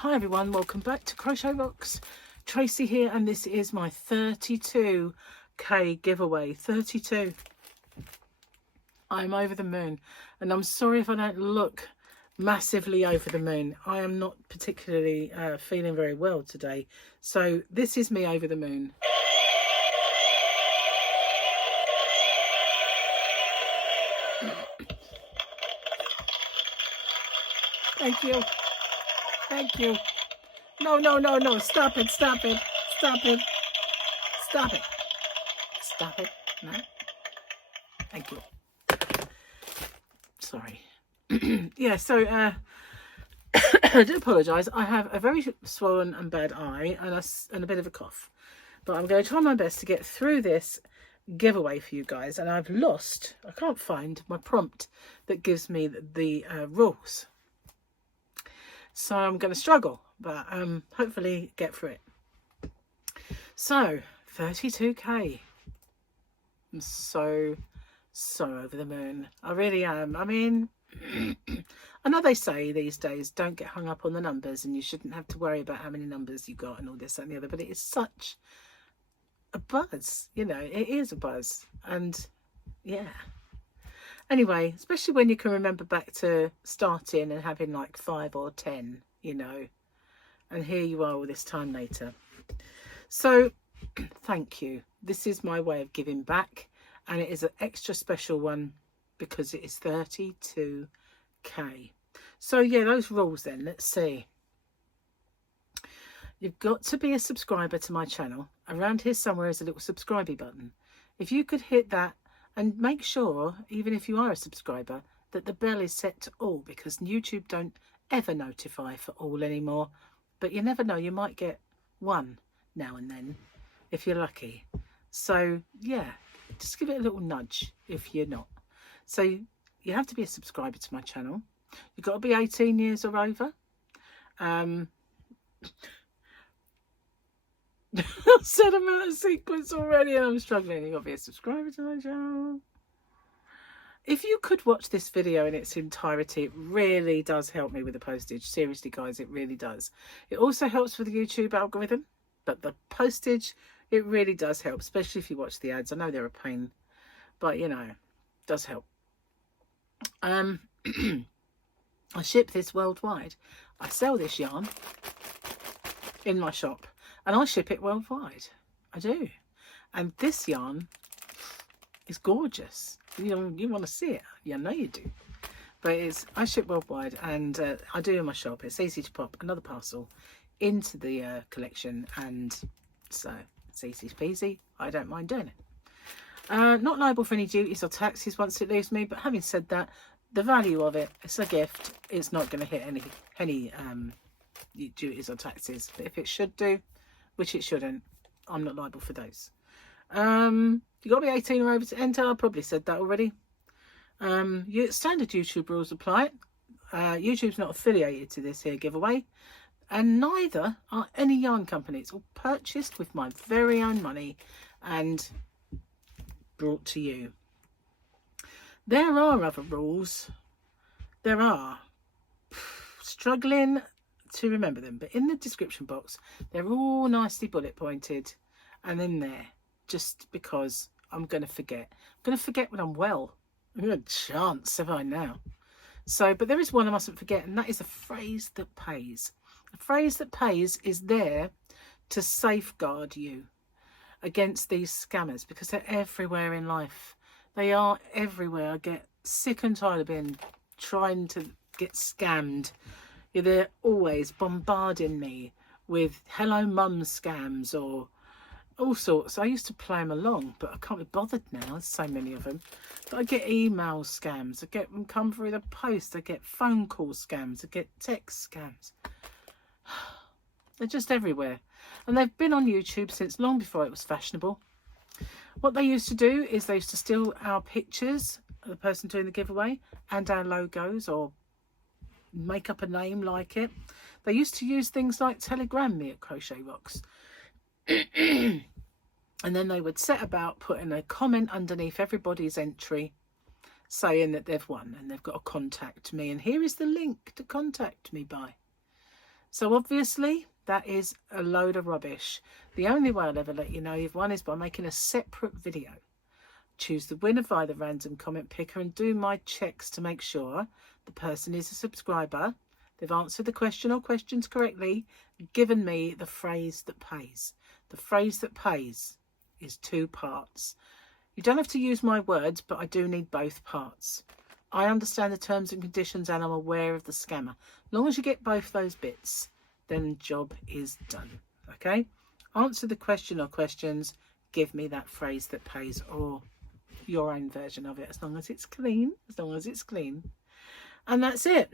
Hi everyone, welcome back to Crochet Rocks. Tracy here, and this is my 32k giveaway. 32. I'm over the moon, and I'm sorry if I don't look massively over the moon. I am not particularly feeling very well today, so this is me over the moon. Thank you. Thank you. No, no, no, no. Stop it. Stop it. Stop it. Stop it. Stop it. No. Thank you. Sorry. Yeah, so I do apologise. I have a very swollen and bad eye and a bit of a cough. But I'm going to try my best to get through this giveaway for you guys. And I've lost, I can't find my prompt that gives me the rules. So I'm going to struggle, but hopefully get through it. So 32k. I'm so over the moon. I really am. I mean, I know they say these days don't get hung up on the numbers and you shouldn't have to worry about how many numbers you got and all this, that and the other, but it is such a buzz, you know, it is a buzz. And yeah, anyway, especially when you can remember back to starting and having like 5 or 10, you know, and here you are all this time later. So thank you. This is my way of giving back, and it is an extra special one because it is 32k. So yeah, those rules then, let's see. You've got to be a subscriber to my channel. Around here somewhere is a little subscribe button. If you could hit that, and make sure, even if you are a subscriber, that the bell is set to all, because YouTube don't ever notify for all anymore. But you never know, you might get one now and then if you're lucky. So yeah, just give it a little nudge if you're not. So you have to be a subscriber to my channel. You've got to be 18 years or over. I said I'm out of sequence already and I'm struggling. You've got to be a subscriber to my channel. If you could watch this video in its entirety, it really does help me with the postage. Seriously, guys, it really does. It also helps with the YouTube algorithm, but the postage, it really does help, especially if you watch the ads. I know they're a pain, but, you know, it does help. I ship this worldwide. I sell this yarn in my shop, and I ship it worldwide. I do. And this yarn is gorgeous. You want to see it. You know you do. But I ship worldwide, and I do in my shop. It's easy to pop another parcel into the collection, and so it's easy peasy. I don't mind doing it. Not liable for any duties or taxes once it leaves me, but having said that, the value of it, it's a gift. It's not going to hit any duties or taxes. But if it should do, which it shouldn't, I'm not liable for those. You got to be 18 or over to enter. I probably said that already. Standard YouTube rules apply. YouTube's not affiliated to this here giveaway, and neither are any yarn companies. All purchased with my very own money and brought to you. There are other rules. There are. Struggling to remember them, but in the description box they're all nicely bullet pointed and in there, just because I'm going to forget. I'm going to forget when I'm well. No chance have I now. So, but there is one I mustn't forget, and that is a phrase that pays. A phrase that pays is there to safeguard you against these scammers, because they're everywhere in life. They are everywhere. I get sick and tired of being trying to get scammed. They're always bombarding me with hello mum scams or all sorts. I used to play them along, but I can't be bothered now. There's so many of them. But I get email scams. I get them come through the post. I get phone call scams. I get text scams. They're just everywhere. And they've been on YouTube since long before it was fashionable. What they used to do is they used to steal our pictures of the person doing the giveaway and our logos, or make up a name like it. They used to use things like Telegram me at Crochet Rocks. And then they would set about putting a comment underneath everybody's entry saying that they've won and they've got to contact me, and here is the link to contact me by. So obviously that is a load of rubbish. The only way I'll ever let you know you've won is by making a separate video. Choose the winner via the random comment picker and do my checks to make sure the person is a subscriber, they've answered the question or questions correctly, given me the phrase that pays. The phrase that pays is 2 parts. You don't have to use my words, but I do need both parts. I understand the terms and conditions and I'm aware of the scammer. As long as you get both those bits, then job is done. Okay? Answer the question or questions, give me that phrase that pays, or your own version of it, as long as it's clean, and that's it.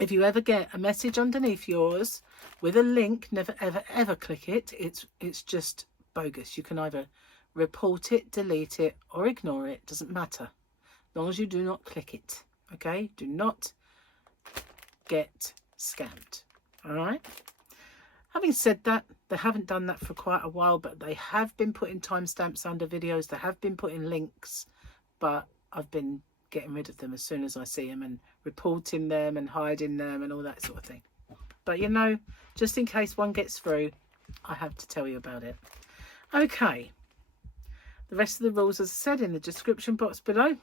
If you ever get a message underneath yours with a link, never ever click it. It's just bogus. You can either report it, delete it, or ignore it. Doesn't matter, as long as you do not click it. Okay, do not get scammed. All right. Having said that, they haven't done that for quite a while, but they have been putting timestamps under videos. They have been putting links, but I've been getting rid of them as soon as I see them and reporting them and hiding them and all that sort of thing. But you know, just in case one gets through, I have to tell you about it. Okay. The rest of the rules, as I said, in the description box below.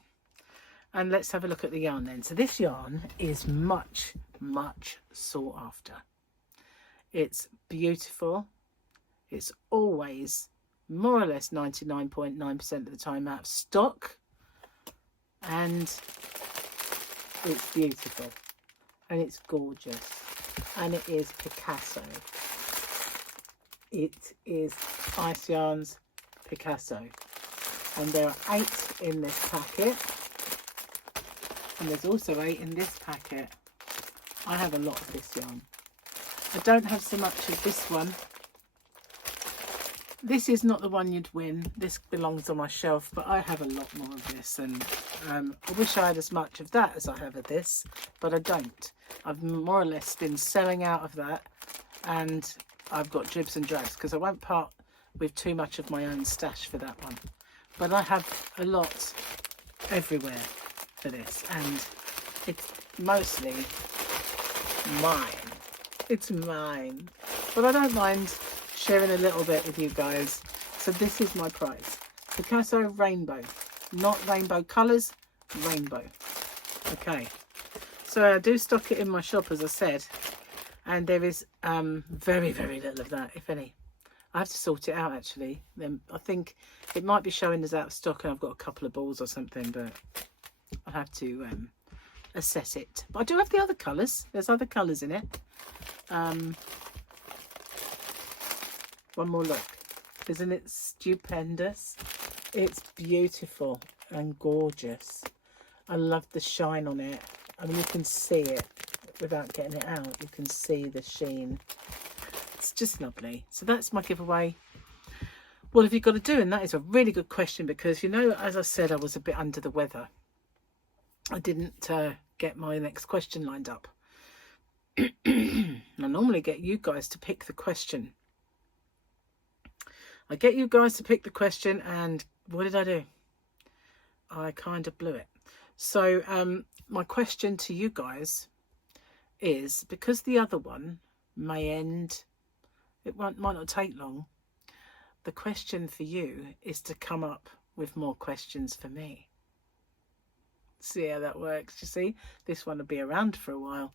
And let's have a look at the yarn then. So this yarn is much, much sought after. It's beautiful. It's always more or less 99.9% of the time out of stock. And it's beautiful. And it's gorgeous. And it is Picasso. It is Ice Yarns Picasso. And there are 8 in this packet. And there's also 8 in this packet. I have a lot of this yarn. I don't have so much of this one. This is not the one you'd win. This belongs on my shelf, but I have a lot more of this. And I wish I had as much of that as I have of this, but I don't. I've more or less been selling out of that. And I've got dribs and drabs because I won't part with too much of my own stash for that one. But I have a lot everywhere for this, and it's mostly mine. It's mine, but I don't mind sharing a little bit with you guys. So this is my prize. Picasso Rainbow, not rainbow colours, rainbow. Okay, so I do stock it in my shop, as I said, and there is very, very little of that, if any. I have to sort it out actually. Then I think it might be showing as out of stock and I've got a couple of balls or something, but I'll have to assess it. But I do have the other colours. There's other colours in it. One more look. Isn't it stupendous? It's beautiful and gorgeous. I love the shine on it. I mean, you can see it without getting it out. You can see the sheen. It's just lovely. So that's my giveaway. What have you got to do? And that is a really good question because, you know, as I said, I was a bit under the weather. I didn't get my next question lined up. I normally get you guys to pick the question. I get you guys to pick the question, and what did I do? I kind of blew it. So my question to you guys is, because the other one may end, it might not take long, the question for you is to come up with more questions for me. See how that works? You see, this one will be around for a while.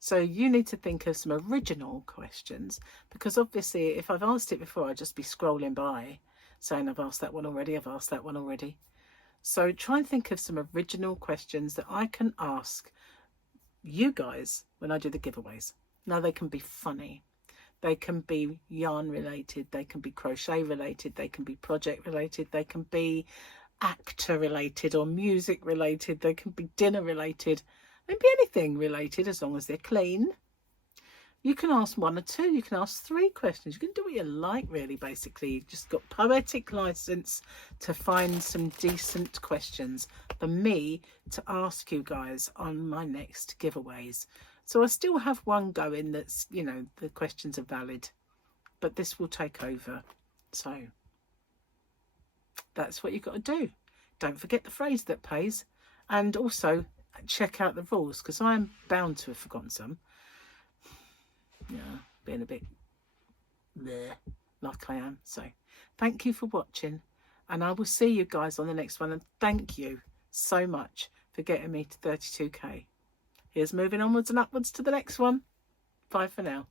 So you need to think of some original questions, because obviously if I've asked it before, I'd just be scrolling by saying I've asked that one already, I've asked that one already. So try and think of some original questions that I can ask you guys when I do the giveaways. Now they can be funny, they can be yarn related, they can be crochet related, they can be project related, they can be actor related or music related, they can be dinner related, they can be anything related as long as they're clean. You can ask 1 or 2, you can ask 3 questions, you can do what you like really. Basically you've just got poetic license to find some decent questions for me to ask you guys on my next giveaways. So I still have one going that's, you know, the questions are valid, but this will take over. So that's what you've got to do. Don't forget the phrase that pays, and also check out the rules, because I'm bound to have forgotten some. being a bit bleh, like I am. So thank you for watching, and I will see you guys on the next one. And thank you so much for getting me to 32k. Here's moving onwards and upwards to the next one. Bye for now.